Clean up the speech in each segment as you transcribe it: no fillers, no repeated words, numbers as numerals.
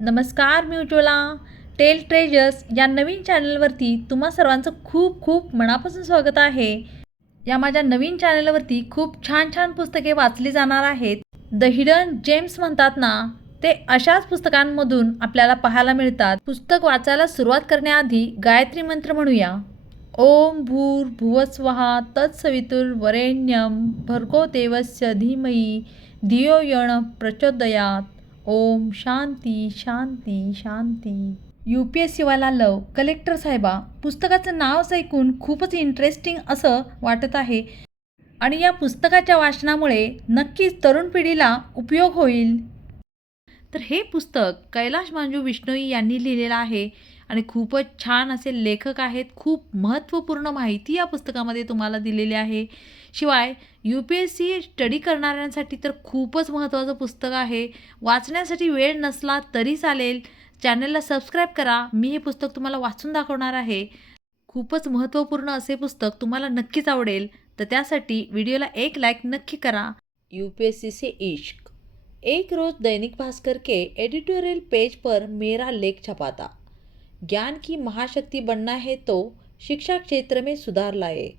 नमस्कार, मी Ujjwala. Tell treasures या नवीन चॅनलवरती तुम्हा सर्वांचं खूप खूप मनापासून स्वागत आहे. या माझ्या नवीन चॅनलवरती खूप छान छान पुस्तके वाचली जाणार आहेत. द हिडन जेम्स म्हणतात ना, ते अशाच पुस्तकांमधून आपल्याला पाहायला मिळतात. पुस्तक वाचायला सुरुवात करण्याआधी गायत्री मंत्र म्हणूया. ओम भूर्भुवस्वः तत्सवितुर्वरेण्यं भर्गो देवस्य धीमहि धियो यो प्रचोदयात. ओम शांती शांती शांती. UPSCवाला लव कलेक्टर साहेबा पुस्तकाचं नावच ऐकून खूपच इंटरेस्टिंग असं वाटत आहे आणि या पुस्तकाच्या वाचनामुळे नक्कीच तरुण पिढीला उपयोग होईल. तर हे पुस्तक कैलाश मंजू विष्णोई यांनी लिहिलेलं आहे आणि खूपच छान असे लेखक आहेत. खूप महत्त्वपूर्ण माहिती या पुस्तकामध्ये तुम्हाला दिलेली आहे. शिवाय UPSC स्टडी करणाऱ्यांसाठी तर खूपच महत्त्वाचं पुस्तक आहे. वाचण्यासाठी वेळ नसला तरी चालेल, चॅनलला सबस्क्राईब करा. मी हे पुस्तक तुम्हाला वाचून दाखवणार आहे. खूपच महत्त्वपूर्ण असे पुस्तक तुम्हाला नक्कीच आवडेल. तर त्यासाठी व्हिडिओला एक लाईक नक्की करा. UPSC से इश्क. एक रोज़ दैनिक भास्कर के एडिटोरियल पेज पर मेरा लेख छपा था. ज्ञान की महाशक्ति बनना है तो शिक्षा क्षेत्र में सुधार लाए.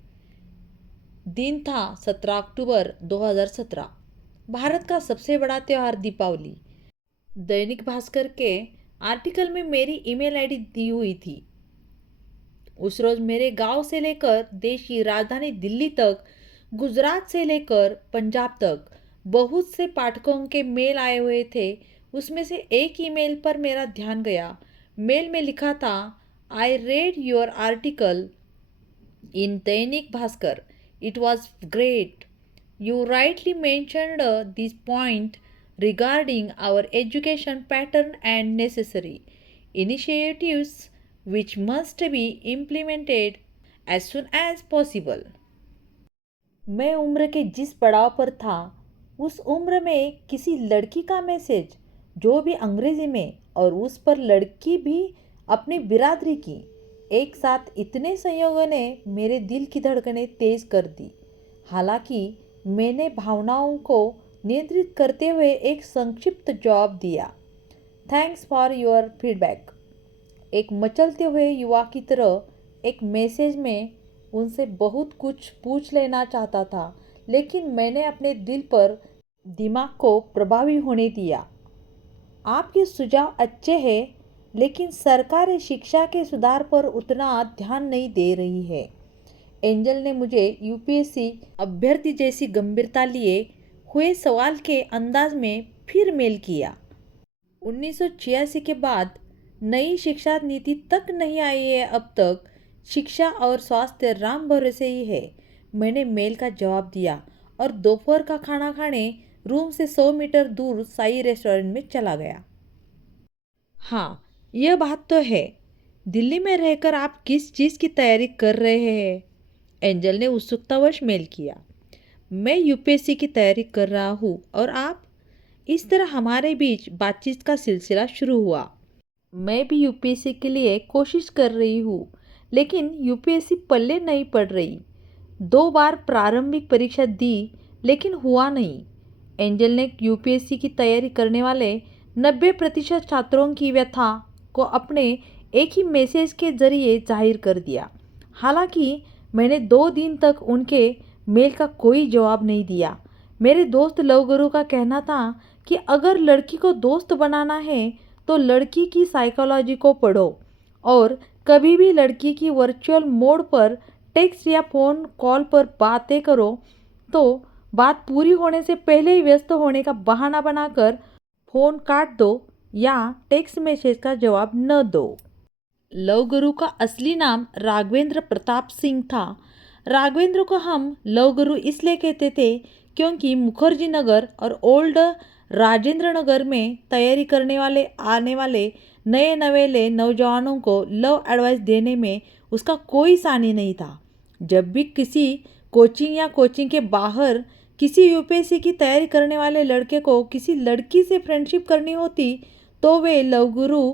दिन था 17 अक्टूबर 2017. भारत का सबसे बड़ा त्यौहार दीपावली. दैनिक भास्कर के आर्टिकल में मेरी ईमेल आईडी दी हुई थी. उस रोज़ मेरे गांव से लेकर देश की राजधानी दिल्ली तक, गुजरात से लेकर पंजाब तक बहुत से पाठकों के मेल आए हुए थे. उसमें से एक ईमेल पर मेरा ध्यान गया. मेल में लिखा था, I read your article in Dainik Bhaskar. It was great. You rightly mentioned this point regarding our education pattern and necessary initiatives which must be implemented as soon as possible. मैं उम्र के जिस पड़ाव पर था, उस उम्र में किसी लड़की का मैसेज, जो भी अंग्रेज़ी में, और उस पर लड़की भी अपनी बिरादरी की, एक साथ इतने संयोगों ने मेरे दिल की धड़कनें तेज़ कर दी. हालांकि मैंने भावनाओं को नियंत्रित करते हुए एक संक्षिप्त जवाब दिया. Thanks for your feedback. एक मचलते हुए युवा की तरह एक मैसेज में उनसे बहुत कुछ पूछ लेना चाहता था, लेकिन मैंने अपने दिल पर दिमाग को प्रभावी होने दिया. आपके सुझाव अच्छे हैं, लेकिन सरकार शिक्षा के सुधार पर उतना ध्यान नहीं दे रही है. एंजल ने मुझे UPSC अभ्यर्थी जैसी गंभीरता लिए हुए सवाल के अंदाज में फिर मेल किया. 1986 के बाद नई शिक्षा नीति तक नहीं आई है. अब तक शिक्षा और स्वास्थ्य राम भरोसे ही है. मैंने मेल का जवाब दिया और दोपहर का खाना खाने रूम से 100 मीटर दूर साई रेस्टोरेंट में चला गया. हाँ, यह बात तो है. दिल्ली में रहकर आप किस चीज़ की तैयारी कर रहे हैं? एंजल ने उत्सुकतावश मेल किया. मैं UPSC की तैयारी कर रहा हूँ. और आप? इस तरह हमारे बीच बातचीत का सिलसिला शुरू हुआ. मैं भी UPSC के लिए कोशिश कर रही हूँ, लेकिन UPSC पल्ले नहीं पड़ रही. 2 बार प्रारंभिक परीक्षा दी, लेकिन हुआ नहीं. एंजल ने UPSC की तैयारी करने वाले 90% छात्रों की व्यथा को अपने एक ही मैसेज के जरिए जाहिर कर दिया. हालांकि मैंने 2 दिन तक उनके मेल का कोई जवाब नहीं दिया. मेरे दोस्त लवगुरु का कहना था कि अगर लड़की को दोस्त बनाना है तो लड़की की साइकोलॉजी को पढ़ो और कभी भी लड़की की वर्चुअल मोड पर टेक्स्ट या फ़ोन कॉल पर बातें करो तो बात पूरी होने से पहले ही व्यस्त होने का बहाना बनाकर फ़ोन काट दो या टेक्स्ट मैसेज का जवाब न दो. लवगुरु का असली नाम राघवेंद्र प्रताप सिंह था. राघवेंद्र को हम लवगुरु इसलिए कहते थे क्योंकि मुखर्जी नगर और ओल्ड राजेंद्र नगर में तैयारी करने वाले आने वाले नए नवेले नौजवानों को लव एडवाइस देने में उसका कोई सानी नहीं था. जब भी किसी कोचिंग या कोचिंग के बाहर किसी UPSC की तैयारी करने वाले लड़के को किसी लड़की से फ्रेंडशिप करनी होती तो वे लवगुरु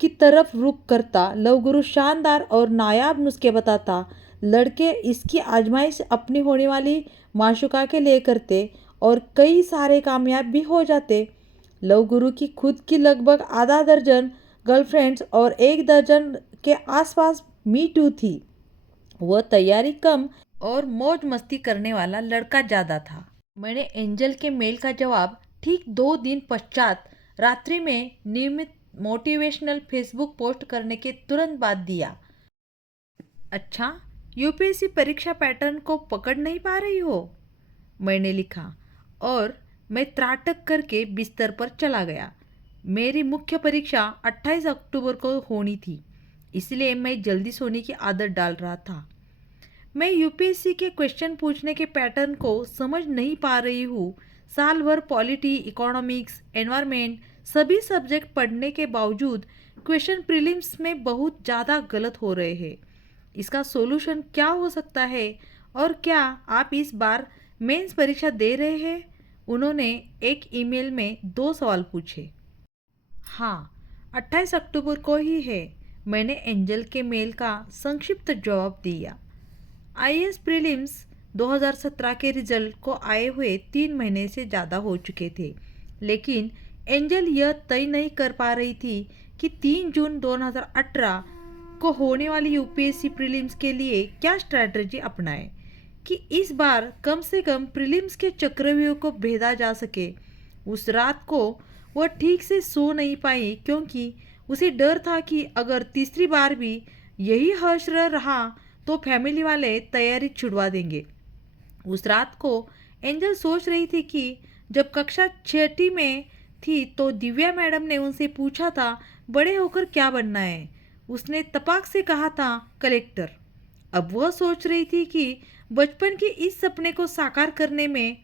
की तरफ रुख करता. लवगुरु शानदार और नायाब नुस्खे बताता. लड़के इसकी आजमाइश अपनी होने वाली माशुका के लिए करते और कई सारे कामयाब भी हो जाते. लव गुरु की खुद की लगभग आधा दर्जन गर्लफ्रेंड्स और 1 दर्जन के आसपास मी टू थी। वह तैयारी कम और मौज मस्ती करने वाला लड़का ज़्यादा था। मैंने एंजल के मेल का जवाब ठीक 2 दिन पश्चात रात्रि में नियमित मोटिवेशनल फेसबुक पोस्ट करने के तुरंत बाद दिया। अच्छा, यूपीएससी परीक्षा पैटर्न को पकड़ नहीं पा रही हो? मैंने लिखा और मैं त्राटक करके बिस्तर पर चला गया। मेरी मुख्य परीक्षा 28 अक्टूबर को होनी थी, इसलिए मैं जल्दी सोने की आदत डाल रहा था। मैं यूपीएससी के क्वेश्चन पूछने के पैटर्न को समझ नहीं पा रही हूँ। साल भर पॉलिटी, इकोनॉमिक्स, एनवायरनमेंट सभी सब्जेक्ट पढ़ने के बावजूद क्वेश्चन प्रीलिम्स में बहुत ज़्यादा गलत हो रहे हैं। इसका सॉल्यूशन क्या हो सकता है और क्या आप इस बार मेंस परीक्षा दे रहे हैं? उन्होंने एक ईमेल में 2 सवाल पूछे। हाँ, 28 अक्टूबर को ही है, मैंने एंजल के मेल का संक्षिप्त जवाब दिया। आईएएस प्रीलिम्स 2017 के रिजल्ट को आए हुए 3 महीने से ज़्यादा हो चुके थे, लेकिन एंजल यह तय नहीं कर पा रही थी कि 3 जून 2018 को होने वाली यूपीएससी प्रीलिम्स के लिए क्या स्ट्रैटेजी अपनाए कि इस बार कम से कम प्रीलिम्स के चक्रव्यूह को भेदा जा सके। उस रात को वह ठीक से सो नहीं पाई क्योंकि उसे डर था कि अगर तीसरी बार भी यही हश्र रहा तो फैमिली वाले तैयारी छुड़वा देंगे। उस रात को एंजल सोच रही थी कि जब कक्षा 6ठी में थी तो दिव्या मैडम ने उनसे पूछा था बड़े होकर क्या बनना है। उसने तपाक से कहा था कलेक्टर। अब वह सोच रही थी कि बचपन के इस सपने को साकार करने में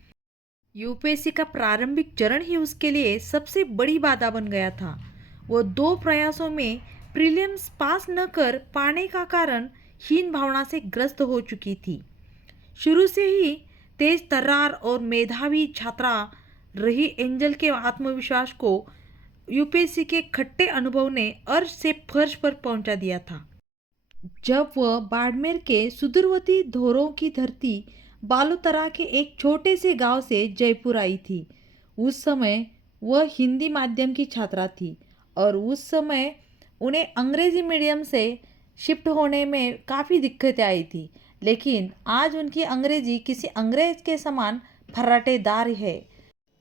यूपीएससी का प्रारंभिक चरण ही उसके लिए सबसे बड़ी बाधा बन गया था। वह 2 प्रयासों में प्रीलिम्स पास न कर पाने का कारण हीन भावना से ग्रस्त हो चुकी थी। शुरू से ही तेज तर्रार और मेधावी छात्रा रही एंजल के आत्मविश्वास को यूपीएससी के खट्टे अनुभव ने अर्श से फर्श पर पहुंचा दिया था। जब वह बाड़मेर के सुदूरवर्ती धोरों की धरती बालोतरा के एक छोटे से गांव से जयपुर आई थी, उस समय वह हिंदी माध्यम की छात्रा थी और उस समय उन्हें अंग्रेजी मीडियम से शिफ्ट होने में काफ़ी दिक्कतें आई थी। लेकिन आज उनकी अंग्रेजी किसी अंग्रेज के समान फर्राटेदार है।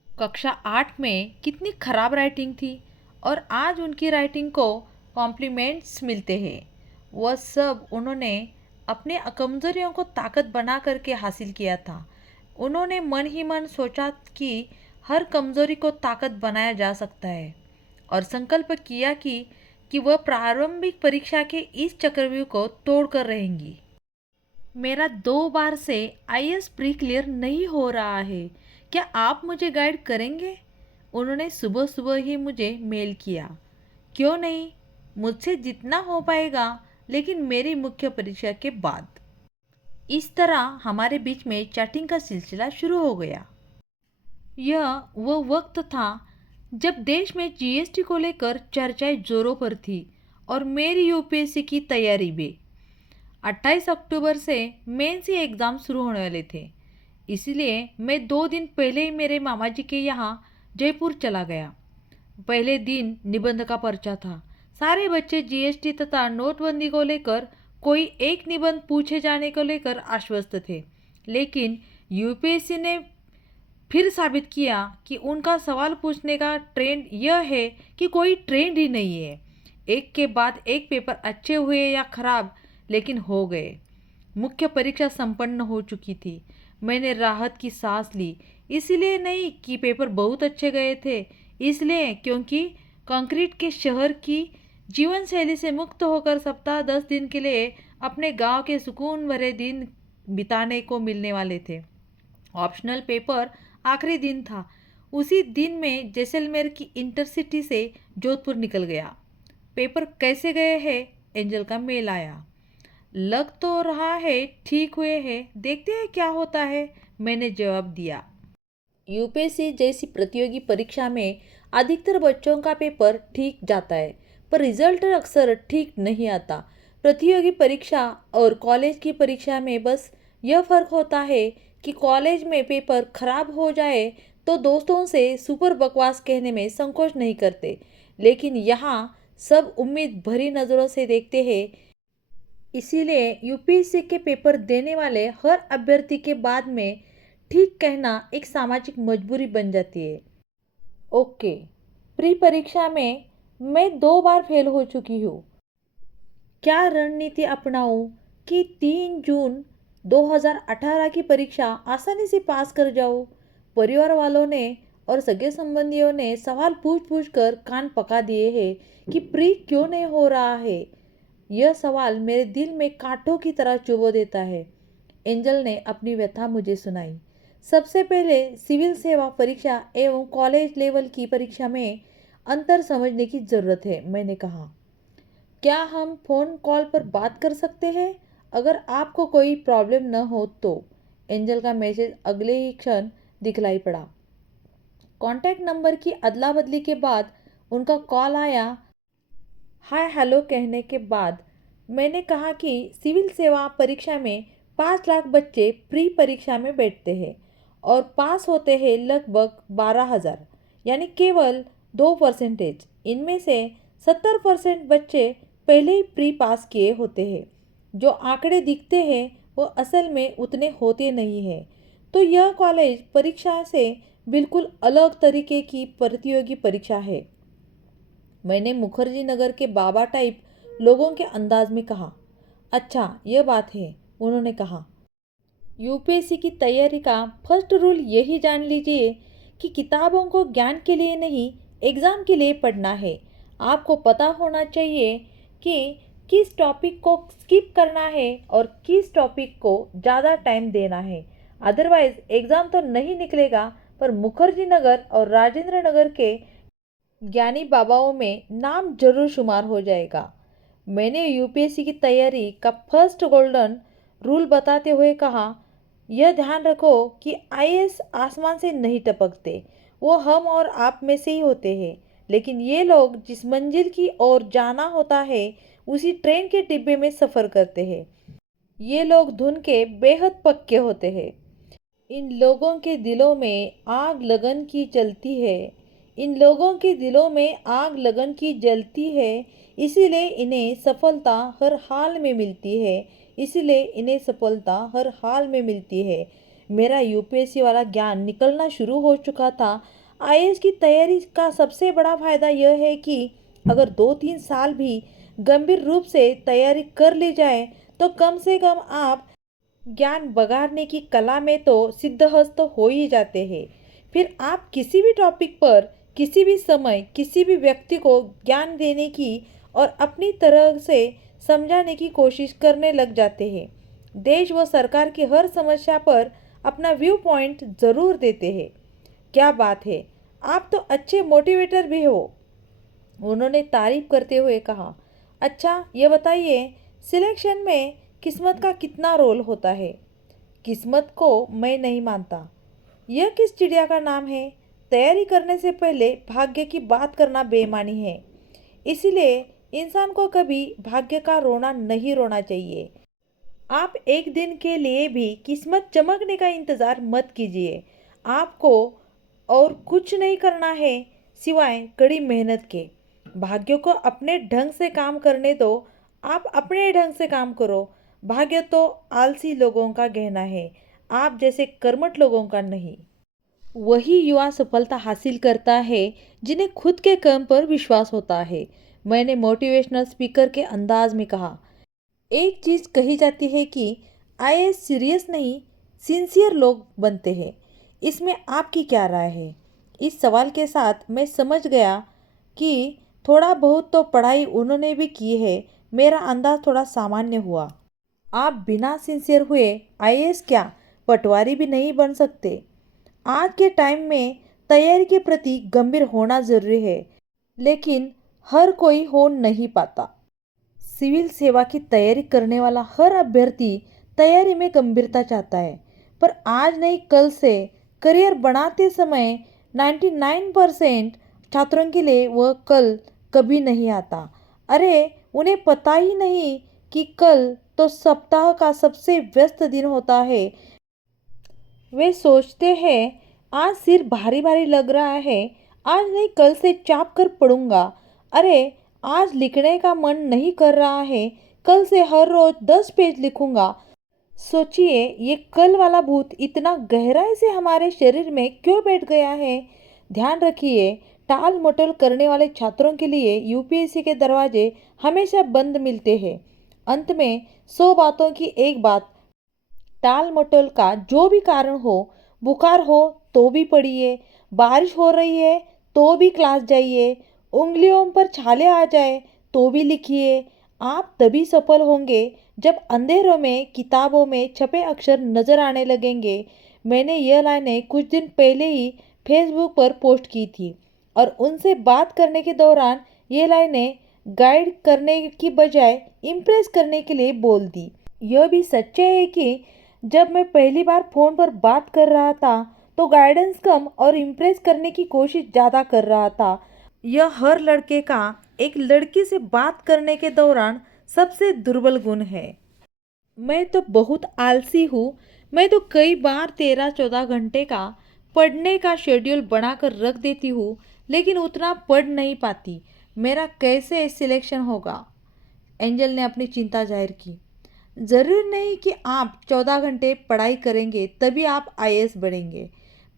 कक्षा 8 में कितनी खराब राइटिंग थी और आज उनकी राइटिंग को कॉम्प्लीमेंट्स मिलते हैं। वह सब उन्होंने अपने कमजोरियों को ताकत बना करके हासिल किया था। उन्होंने मन ही मन सोचा कि हर कमजोरी को ताकत बनाया जा सकता है और संकल्प किया कि वह प्रारंभिक परीक्षा के इस चक्रव्यूह को तोड़कर रहेंगी। मेरा 2 बार से आईएएस प्री क्लियर नहीं हो रहा है, क्या आप मुझे गाइड करेंगे? उन्होंने सुबह सुबह ही मुझे मेल किया। क्यों नहीं, मुझसे जितना हो पाएगा, लेकिन मेरी मुख्य परीक्षा के बाद। इस तरह हमारे बीच में चैटिंग का सिलसिला शुरू हो गया। यह वह वक्त था जब देश में जीएसटी को लेकर चर्चाएं जोरों पर थी और मेरी यूपीएससी की तैयारी भी। 28 अक्टूबर से मेंस ही एग्ज़ाम शुरू होने वाले थे, इसलिए मैं 2 दिन पहले ही मेरे मामा जी के यहाँ जयपुर चला गया। पहले दिन निबंध का पर्चा था। सारे बच्चे जीएसटी तथा नोटबंदी को लेकर कोई एक निबंध पूछे जाने को लेकर आश्वस्त थे, लेकिन यूपीएससी ने फिर साबित किया कि उनका सवाल पूछने का ट्रेंड यह है कि कोई ट्रेंड ही नहीं है। एक के बाद एक पेपर अच्छे हुए या खराब, लेकिन हो गए। मुख्य परीक्षा संपन्न हो चुकी थी। मैंने राहत की सांस ली, इसलिए नहीं कि पेपर बहुत अच्छे गए थे, इसलिए क्योंकि कंक्रीट के शहर की जीवन शैली से मुक्त होकर सप्ताह 10 दिन के लिए अपने गांव के सुकून भरे दिन बिताने को मिलने वाले थे। ऑप्शनल पेपर आखिरी दिन था। उसी दिन में जैसलमेर की इंटरसिटी से जोधपुर निकल गया। पेपर कैसे गए हैं? एंजल का मेल आया। लग तो रहा है ठीक हुए हैं, देखते हैं क्या होता है, मैंने जवाब दिया। यूपीएससी जैसी प्रतियोगी परीक्षा में अधिकतर बच्चों का पेपर ठीक जाता है, पर रिजल्ट अक्सर ठीक नहीं आता। प्रतियोगी परीक्षा और कॉलेज की परीक्षा में बस यह फ़र्क होता है कि कॉलेज में पेपर खराब हो जाए तो दोस्तों से सुपर बकवास कहने में संकोच नहीं करते, लेकिन यहाँ सब उम्मीद भरी नज़रों से देखते हैं। इसीलिए यूपीएससी के पेपर देने वाले हर अभ्यर्थी के बाद में ठीक कहना एक सामाजिक मजबूरी बन जाती है। ओके, प्री परीक्षा में मैं 2 बार फेल हो चुकी हूँ। क्या रणनीति अपनाऊं कि 3 जून 2018 की परीक्षा आसानी से पास कर जाऊं? परिवार वालों ने और सगे संबंधियों ने सवाल पूछ पूछ कर कान पका दिए हैं कि प्री क्यों नहीं हो रहा है। यह सवाल मेरे दिल में कांटों की तरह चुभो देता है। एंजल ने अपनी व्यथा मुझे सुनाई। सबसे पहले सिविल सेवा परीक्षा एवं कॉलेज लेवल की परीक्षा में अंतर समझने की ज़रूरत है, मैंने कहा। क्या हम फ़ोन कॉल पर बात कर सकते हैं? अगर आपको कोई प्रॉब्लम न हो तो। एंजल का मैसेज अगले ही क्षण दिखलाई पड़ा। कॉन्टैक्ट नंबर की अदला बदली के बाद उनका कॉल आया। हाय हेलो कहने के बाद मैंने कहा कि सिविल सेवा परीक्षा में 5 लाख बच्चे प्री परीक्षा में बैठते हैं और पास होते हैं लगभग 12,000, यानी केवल 2%। इनमें से 70% बच्चे पहले ही प्री पास किए होते हैं। जो आंकड़े दिखते हैं वो असल में उतने होते नहीं हैं। तो यह कॉलेज परीक्षा से बिल्कुल अलग तरीके की प्रतियोगी परीक्षा है, मैंने मुखर्जी नगर के बाबा टाइप लोगों के अंदाज में कहा। अच्छा यह बात है, उन्होंने कहा। यूपीएससी की तैयारी का फर्स्ट रूल यही जान लीजिए कि किताबों को ज्ञान के लिए नहीं, एग्ज़ाम के लिए पढ़ना है। आपको पता होना चाहिए कि किस टॉपिक को स्किप करना है और किस टॉपिक को ज़्यादा टाइम देना है। अदरवाइज़ एग्ज़ाम तो नहीं निकलेगा, पर मुखर्जी नगर और राजेंद्र नगर के ज्ञानी बाबाओं में नाम जरूर शुमार हो जाएगा। मैंने यूपीएससी की तैयारी का फर्स्ट गोल्डन रूल बताते हुए कहा, यह ध्यान रखो कि आईएएस आसमान से नहीं टपकते, वो हम और आप में से ही होते हैं। लेकिन ये लोग जिस मंजिल की ओर जाना होता है उसी ट्रेन के डिब्बे में सफ़र करते हैं। ये लोग धुन के बेहद पक्के होते हैं। इन लोगों के दिलों में आग लगन की जलती है। इन लोगों के दिलों में आग लगन की जलती है, इसीलिए इन्हें सफलता हर हाल में मिलती है। इसीलिए इन्हें सफलता हर हाल में मिलती है। मेरा यूपीएससी वाला ज्ञान निकलना शुरू हो चुका था। आईएएस की तैयारी का सबसे बड़ा फायदा यह है कि अगर 2-3 साल भी गंभीर रूप से तैयारी कर ली जाए तो कम से कम आप ज्ञान बघाड़ने की कला में तो सिद्धहस्त हो ही जाते हैं। फिर आप किसी भी टॉपिक पर किसी भी समय किसी भी व्यक्ति को ज्ञान देने की और अपनी तरह से समझाने की कोशिश करने लग जाते हैं। देश व सरकार की हर समस्या पर अपना व्यू पॉइंट ज़रूर देते हैं। क्या बात है, आप तो अच्छे मोटिवेटर भी हो, उन्होंने तारीफ करते हुए कहा। अच्छा ये बताइए, सिलेक्शन में किस्मत का कितना रोल होता है? किस्मत को मैं नहीं मानता। यह किस चिड़िया का नाम है? तैयारी करने से पहले भाग्य की बात करना बेईमानी है। इसीलिए इंसान को कभी भाग्य का रोना नहीं रोना चाहिए। आप एक दिन के लिए भी किस्मत चमकने का इंतज़ार मत कीजिए। आपको और कुछ नहीं करना है सिवाय कड़ी मेहनत के। भाग्य को अपने ढंग से काम करने दो, आप अपने ढंग से काम करो। भाग्य तो आलसी लोगों का गहना है, आप जैसे कर्मठ लोगों का नहीं। वही युवा सफलता हासिल करता है जिन्हें खुद के काम पर विश्वास होता है, मैंने मोटिवेशनल स्पीकर के अंदाज में कहा। एक चीज़ कही जाती है कि आईएएस सीरियस नहीं सिंसियर लोग बनते हैं। इसमें आपकी क्या राय है? इस सवाल के साथ मैं समझ गया कि थोड़ा बहुत तो पढ़ाई उन्होंने भी की है। मेरा अंदाज थोड़ा सामान्य हुआ। आप बिना सिंसियर हुए आईएएस क्या पटवारी भी नहीं बन सकते। आज के टाइम में तैयारी के प्रति गंभीर होना ज़रूरी है, लेकिन हर कोई हो नहीं पाता। सिविल सेवा की तैयारी करने वाला हर अभ्यर्थी तैयारी में गंभीरता चाहता है, पर आज नहीं कल से करियर बनाते समय 99% छात्रों के लिए वह कल कभी नहीं आता। अरे उन्हें पता ही नहीं कि कल तो सप्ताह का सबसे व्यस्त दिन होता है। वे सोचते हैं आज सिर भारी भारी लग रहा है। आज नहीं, कल से चाप कर पढ़ूंगा। अरे, आज लिखने का मन नहीं कर रहा है, कल से हर रोज 10 पेज लिखूंगा। सोचिए, ये कल वाला भूत इतना गहराई से हमारे शरीर में क्यों बैठ गया है। ध्यान रखिए, टाल मटोल करने वाले छात्रों के लिए यूपीएससी के दरवाजे हमेशा बंद मिलते हैं। अंत में 100 बातों की एक बात, टाल मटोल का जो भी कारण हो, बुखार हो तो भी पढ़िए, बारिश हो रही है तो भी क्लास जाइए, उंगलियों पर छाले आ जाए तो भी लिखिए। आप तभी सफल होंगे जब अंधेरों में किताबों में छपे अक्षर नजर आने लगेंगे। मैंने यह लाइनें कुछ दिन पहले ही फेसबुक पर पोस्ट की थी और उनसे बात करने के दौरान ये लाइनें गाइड करने की बजाय इम्प्रेस करने के लिए बोल दी। यह भी सच्चे है कि जब मैं पहली बार फ़ोन पर बात कर रहा था तो गाइडेंस कम और इम्प्रेस करने की कोशिश ज़्यादा कर रहा था। यह हर लड़के का एक लड़की से बात करने के दौरान सबसे दुर्बल गुण है। मैं तो बहुत आलसी हूँ। मैं तो कई बार 13-14 घंटे का पढ़ने का शेड्यूल बनाकर रख देती हूँ, लेकिन उतना पढ़ नहीं पाती। मेरा कैसे सिलेक्शन होगा? एंजल ने अपनी चिंता जाहिर की। ज़रूरी नहीं कि आप 14 घंटे पढ़ाई करेंगे तभी आप आईएएस बनेंगे।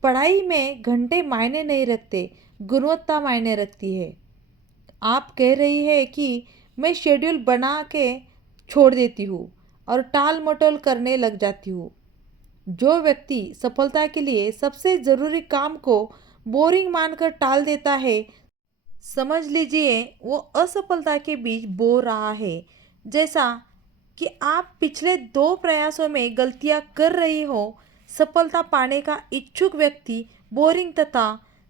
पढ़ाई में घंटे मायने नहीं रखते, गुणवत्ता मायने रखती है। आप कह रही है कि मैं शेड्यूल बना के छोड़ देती हूँ और टाल मटोल करने लग जाती हूँ। जो व्यक्ति सफलता के लिए सबसे ज़रूरी काम को बोरिंग मानकर टाल देता है, समझ लीजिए वो असफलता के बीच बो रहा है। जैसा कि आप पिछले 2 प्रयासों में गलतियां कर रही हो। सफलता पाने का इच्छुक व्यक्ति बोरिंग तथा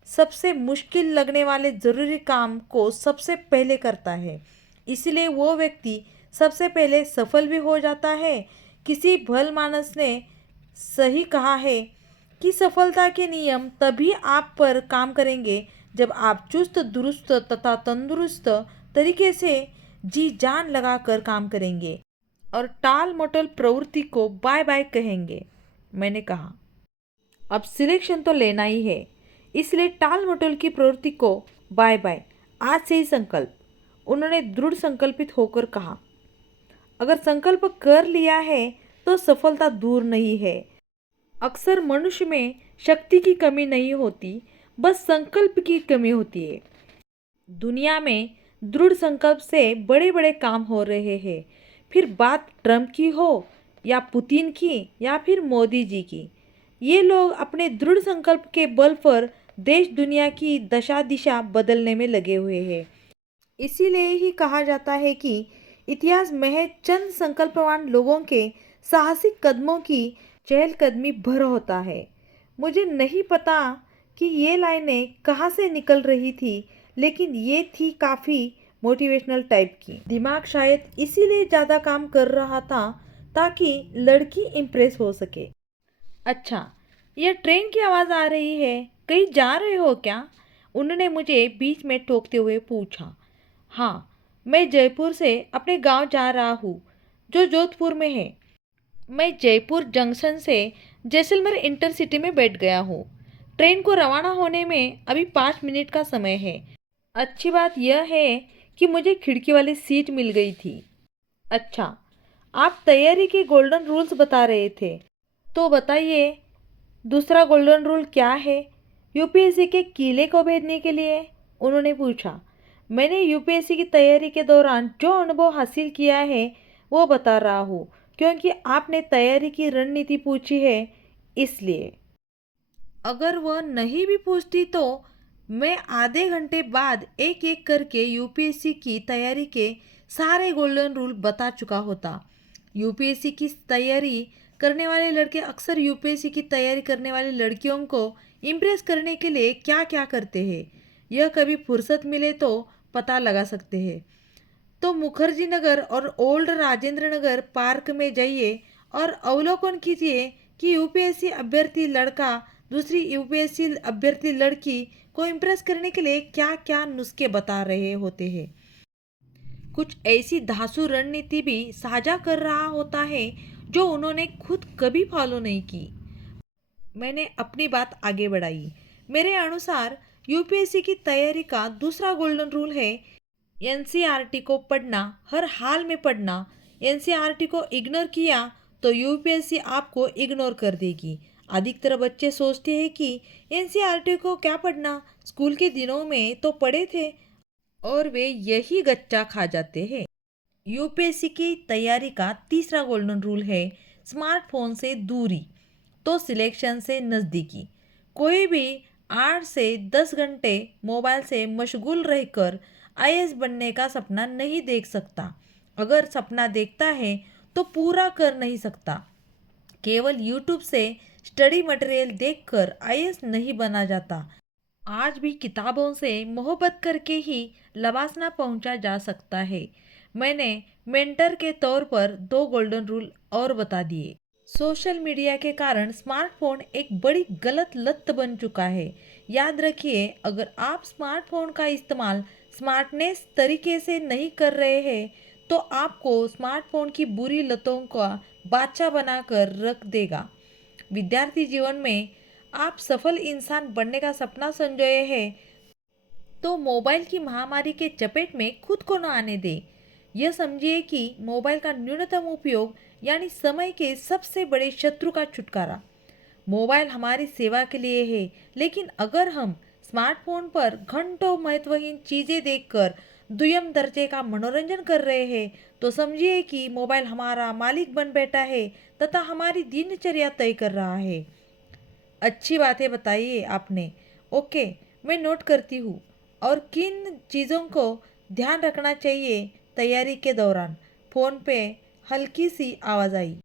सबसे मुश्किल लगने वाले ज़रूरी काम को सबसे पहले करता है, इसलिए वो व्यक्ति सबसे पहले सफल भी हो जाता है। किसी भल मानस ने सही कहा है कि सफलता के नियम तभी आप पर काम करेंगे जब आप चुस्त दुरुस्त तथा तंदुरुस्त तरीके से जी जान लगाकर काम करेंगे और टाल मटोल प्रवृत्ति को बाय बाय कहेंगे। मैंने कहा, अब सिलेक्शन तो लेना ही है, इसलिए टाल मटोल की प्रवृत्ति को बाय बाय, आज से ही संकल्प। उन्होंने दृढ़ संकल्पित होकर कहा, अगर संकल्प कर लिया है तो सफलता दूर नहीं है। अक्सर मनुष्य में शक्ति की कमी नहीं होती, बस संकल्प की कमी होती है। दुनिया में दृढ़ संकल्प से बड़े बड़े काम हो रहे हैं, फिर बात ट्रम्प की हो या पुतिन की या फिर मोदी जी की। ये लोग अपने दृढ़ संकल्प के बल पर देश दुनिया की दशा दिशा बदलने में लगे हुए हैं। इसीलिए ही कहा जाता है कि इतिहास महज चंद संकल्पवान लोगों के साहसिक कदमों की चहलकदमी भर होता है। मुझे नहीं पता कि ये लाइनें कहाँ से निकल रही थी, लेकिन ये थी काफ़ी मोटिवेशनल टाइप की। दिमाग शायद इसीलिए ज़्यादा काम कर रहा था ताकि लड़की इम्प्रेस हो सके। अच्छा, यह ट्रेन की आवाज़ आ रही है, कहीं जा रहे हो क्या? उन्होंने मुझे बीच में टोकते हुए पूछा। हाँ, मैं जयपुर से अपने गांव जा रहा हूँ, जो जोधपुर में है। मैं जयपुर जंक्शन से जैसलमेर इंटरसिटी में बैठ गया हूँ। ट्रेन को रवाना होने में अभी 5 मिनट का समय है। अच्छी बात यह है कि मुझे खिड़की वाली सीट मिल गई थी। अच्छा, आप तैयारी के गोल्डन रूल्स बता रहे थे, तो बताइए दूसरा गोल्डन रूल क्या है यूपीएससी के किले को भेदने के लिए? उन्होंने पूछा। मैंने यूपीएससी की तैयारी के दौरान जो अनुभव हासिल किया है वो बता रहा हूँ, क्योंकि आपने तैयारी की रणनीति पूछी है, इसलिए। अगर वह नहीं भी पूछती तो मैं आधे घंटे बाद एक एक करके यूपीएससी की तैयारी के सारे गोल्डन रूल बता चुका होता। यूपीएससी की तैयारी करने वाले लड़के अक्सर यूपीएससी की तैयारी करने वाली लड़कियों को इम्प्रेस करने के लिए क्या क्या करते हैं, यह कभी फुर्सत मिले तो पता लगा सकते हैं। तो मुखर्जी नगर और ओल्ड राजेंद्र नगर पार्क में जाइए और अवलोकन कीजिए कि यूपीएससी अभ्यर्थी लड़का दूसरी यूपीएससी अभ्यर्थी लड़की को इम्प्रेस करने के लिए क्या क्या नुस्खे बता रहे होते हैं। कुछ ऐसी धांसू रणनीति भी साझा कर रहा होता है जो उन्होंने खुद कभी फॉलो नहीं की। मैंने अपनी बात आगे बढ़ाई। मेरे अनुसार यूपीएससी की तैयारी का दूसरा गोल्डन रूल है एनसीईआरटी को पढ़ना, हर हाल में पढ़ना। एनसीईआरटी को इग्नोर किया तो यूपीएससी आपको इग्नोर कर देगी। अधिकतर बच्चे सोचते हैं कि एनसीईआरटी को क्या पढ़ना, स्कूल के दिनों में तो पढ़े थे, और वे यही गच्चा खा जाते हैं। यूपीएससी की तैयारी का तीसरा गोल्डन रूल है स्मार्टफोन से दूरी तो सिलेक्शन से नज़दीकी। कोई भी 8 से 10 घंटे मोबाइल से मशगूल रहकर आईएएस बनने का सपना नहीं देख सकता। अगर सपना देखता है तो पूरा कर नहीं सकता। केवल यूट्यूब से स्टडी मटेरियल देखकर आईएएस नहीं बना जाता। आज भी किताबों से मोहब्बत करके ही लवासना पहुंचा जा सकता है। मैंने मेंटर के तौर पर 2 गोल्डन रूल और बता दिए। सोशल मीडिया के कारण स्मार्टफोन एक बड़ी गलत लत बन चुका है। याद रखिए, अगर आप स्मार्टफोन का इस्तेमाल स्मार्टनेस तरीके से नहीं कर रहे हैं तो आपको स्मार्टफोन की बुरी लतों का बादशाह बनाकर रख देगा। विद्यार्थी जीवन में आप सफल इंसान बनने का सपना संजोए हैं तो मोबाइल की महामारी के चपेट में खुद को न आने दें। यह समझिए कि मोबाइल का न्यूनतम उपयोग यानी समय के सबसे बड़े शत्रु का छुटकारा। मोबाइल हमारी सेवा के लिए है, लेकिन अगर हम स्मार्टफोन पर घंटों महत्वहीन चीज़ें देखकर दुयम दर्जे का मनोरंजन कर रहे हैं तो समझिए कि मोबाइल हमारा मालिक बन बैठा है तथा हमारी दिनचर्या तय कर रहा है। अच्छी बातें बताइए आपने। ओके, मैं नोट करती हूँ। और किन चीज़ों को ध्यान रखना चाहिए तैयारी के दौरान? फ़ोन पे हल्की सी आवाज़ आई।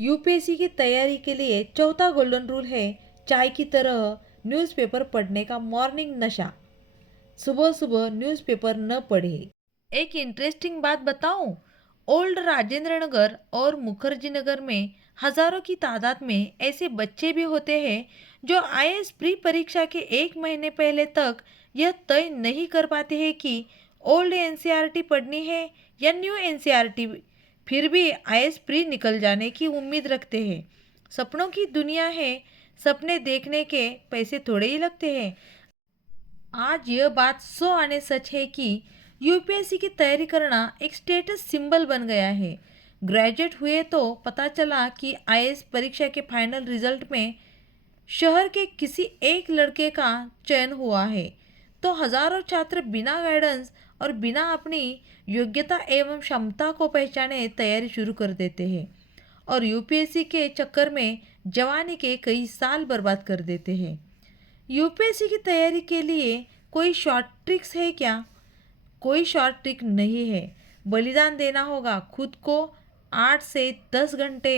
यूपीएससी की तैयारी के लिए चौथा गोल्डन रूल है चाय की तरह न्यूज़पेपर पढ़ने का मॉर्निंग नशा। सुबह सुबह न्यूज़पेपर न पढ़े। एक इंटरेस्टिंग बात बताऊं, ओल्ड राजेंद्र नगर और मुखर्जी नगर में हजारों की तादाद में ऐसे बच्चे भी होते हैं जो आईएएस प्री परीक्षा के 1 महीने पहले तक यह तय नहीं कर पाते हैं कि ओल्ड एनसीईआरटी पढ़नी है या न्यू एनसीईआरटी, फिर भी आईएएस प्री निकल जाने की उम्मीद रखते हैं। सपनों की दुनिया है, सपने देखने के पैसे थोड़े ही लगते हैं। आज यह बात 100 आने सच है कि यूपीएससी की तैयारी करना एक स्टेटस सिंबल बन गया है। ग्रेजुएट हुए तो पता चला कि आईएएस परीक्षा के फाइनल रिजल्ट में शहर के किसी एक लड़के का चयन हुआ है तो हजारों छात्र बिना गाइडेंस और बिना अपनी योग्यता एवं क्षमता को पहचाने तैयारी शुरू कर देते हैं और यूपीएससी के चक्कर में जवानी के कई साल बर्बाद कर देते हैं। यूपीएससी की तैयारी के लिए कोई शॉर्ट ट्रिक्स है क्या? कोई शॉर्ट ट्रिक नहीं है। बलिदान देना होगा खुद को। 8 से 10 घंटे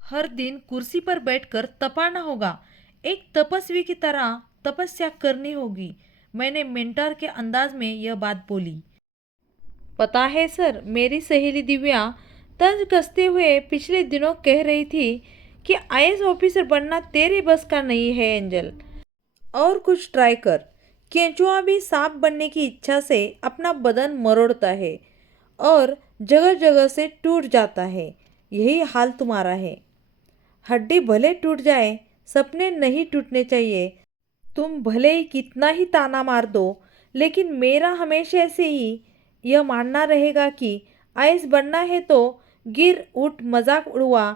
हर दिन कुर्सी पर बैठकर तपाना होगा। एक तपस्वी की तरह तपस्या करनी होगी। मैंने मेंटर के अंदाज में यह बात बोली। पता है सर, मेरी सहेली दिव्या तंज कसते हुए पिछले दिनों कह रही थी कि आईएएस ऑफिसर बनना तेरे बस का नहीं है एंजल, और कुछ ट्राई कर। केंचुआ भी सांप बनने की इच्छा से अपना बदन मरोड़ता है और जगह जगह से टूट जाता है। यही हाल तुम्हारा है। हड्डी भले टूट जाए, सपने नहीं टूटने चाहिए। तुम भले ही कितना ही ताना मार दो, लेकिन मेरा हमेशा से ही यह मानना रहेगा कि आईएएस बनना है तो गिर उठ मजाक उड़वा,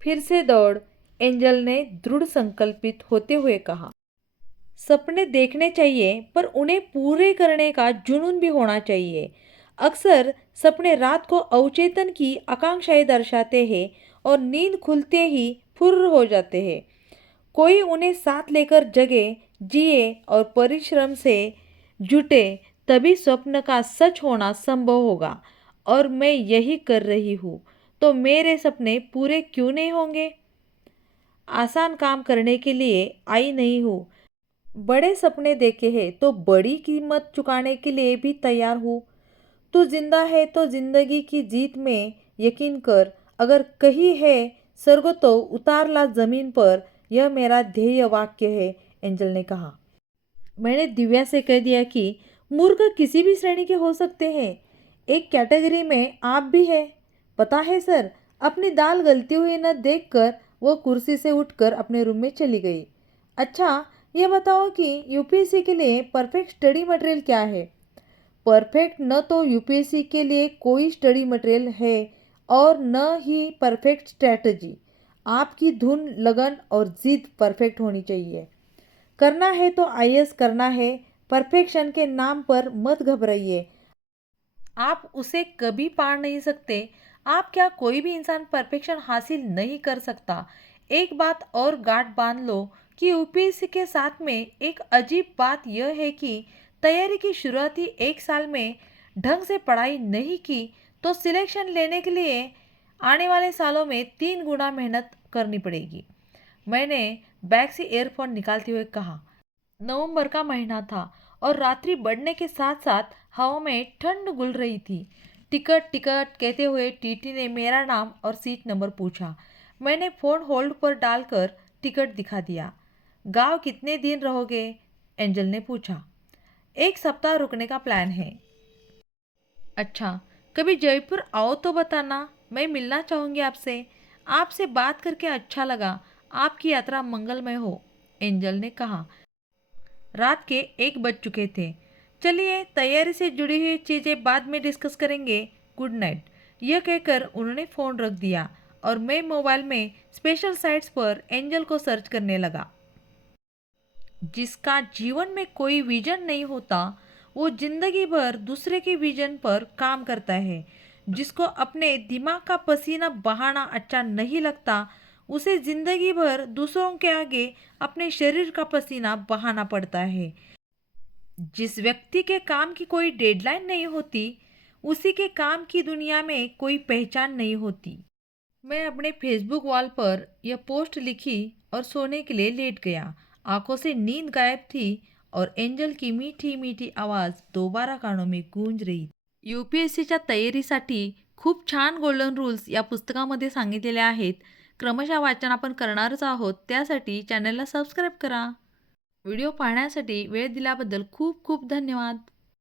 फिर से दौड़। एंजल ने दृढ़ संकल्पित होते हुए कहा। सपने देखने चाहिए पर उन्हें पूरे करने का जुनून भी होना चाहिए। अक्सर सपने रात को अवचेतन की आकांक्षाएं दर्शाते हैं और नींद खुलते ही फुर्र हो जाते हैं। कोई उन्हें साथ लेकर जगे, जिए और परिश्रम से जुटे, तभी स्वप्न का सच होना संभव होगा। और मैं यही कर रही हूँ, तो मेरे सपने पूरे क्यों नहीं होंगे? आसान काम करने के लिए आई नहीं हूँ। बड़े सपने देखे हैं तो बड़ी कीमत चुकाने के लिए भी तैयार हूँ। तू जिंदा है तो जिंदगी की जीत में यकीन कर। अगर कहीं है स्वर्ग तो उतार ला जमीन पर, यह मेरा ध्येय वाक्य है, एंजल ने कहा। मैंने दिव्या से कह दिया कि मूर्ख किसी भी श्रेणी के हो सकते हैं, एक कैटेगरी में आप भी है। पता है सर, अपनी दाल गलती हुई न देखकर वो कुर्सी से उठकर अपने रूम में चली गई। अच्छा, ये बताओ कि यूपीएससी के लिए परफेक्ट स्टडी मटेरियल क्या है? परफेक्ट न तो यूपीएससी के लिए कोई स्टडी मटेरियल है और न ही परफेक्ट स्ट्रैटेजी। आपकी धुन, लगन और जिद परफेक्ट होनी चाहिए। करना है तो आईएएस करना है। परफेक्शन के नाम पर मत घबराइए, आप उसे कभी पार नहीं सकते। आप क्या, कोई भी इंसान परफेक्शन हासिल नहीं कर सकता। एक बात और गांठ बांध लो कि यूपीएससी के साथ में एक अजीब बात यह है कि तैयारी की शुरुआती एक साल में ढंग से पढ़ाई नहीं की तो सिलेक्शन लेने के लिए आने वाले सालों में 3 गुना मेहनत करनी पड़ेगी। मैंने बैग से ईयरफोन निकालते हुए कहा। नवंबर का महीना था और रात्रि बढ़ने के साथ साथ हवा में ठंड घुल रही थी। टिकट टिकट कहते हुए टीटी ने मेरा नाम और सीट नंबर पूछा। मैंने फ़ोन होल्ड पर डालकर टिकट दिखा दिया। गांव कितने दिन रहोगे? एंजल ने पूछा। 1 सप्ताह रुकने का प्लान है। अच्छा, कभी जयपुर आओ तो बताना, मैं मिलना चाहूँगी आपसे। आपसे बात करके अच्छा लगा। आपकी यात्रा मंगलमय हो, एंजल ने कहा। रात के 1 बज चुके थे। चलिए, तैयारी से जुड़ी हुई चीज़ें बाद में डिस्कस करेंगे। Good night. यह कहकर उन्होंने फ़ोन रख दिया और मैं मोबाइल में स्पेशल साइट्स पर एंजल को सर्च करने लगा। जिसका जीवन में कोई विजन नहीं होता वो जिंदगी भर दूसरे के विजन पर काम करता है। जिसको अपने दिमाग का पसीना बहाना अच्छा नहीं लगता उसे जिंदगी भर दूसरों के आगे अपने शरीर का पसीना बहाना पड़ता है। जिस व्यक्ति के काम की कोई डेडलाइन नहीं होती उसी के काम की दुनिया में कोई पहचान नहीं होती। मैं अपने फेसबुक वॉल पर यह पोस्ट लिखी और सोने के लिए लेट गया। आंखों से नींद गायब थी और एंजल की मीठी मीठी आवाज दोबारा कानों में गूंज रही। यूपीएससीच्या तयारीसाठी खूप छान गोल्डन रूल्स या पुस्तकामध्ये सांगितलेले आहेत. क्रमशः वाचन आपण करणारच आहोत. त्यासाठी चॅनलला सबस्क्राईब करा. व्हिडिओ पाहण्यासाठी वेळ दिल्याबद्दल खूप खूप धन्यवाद.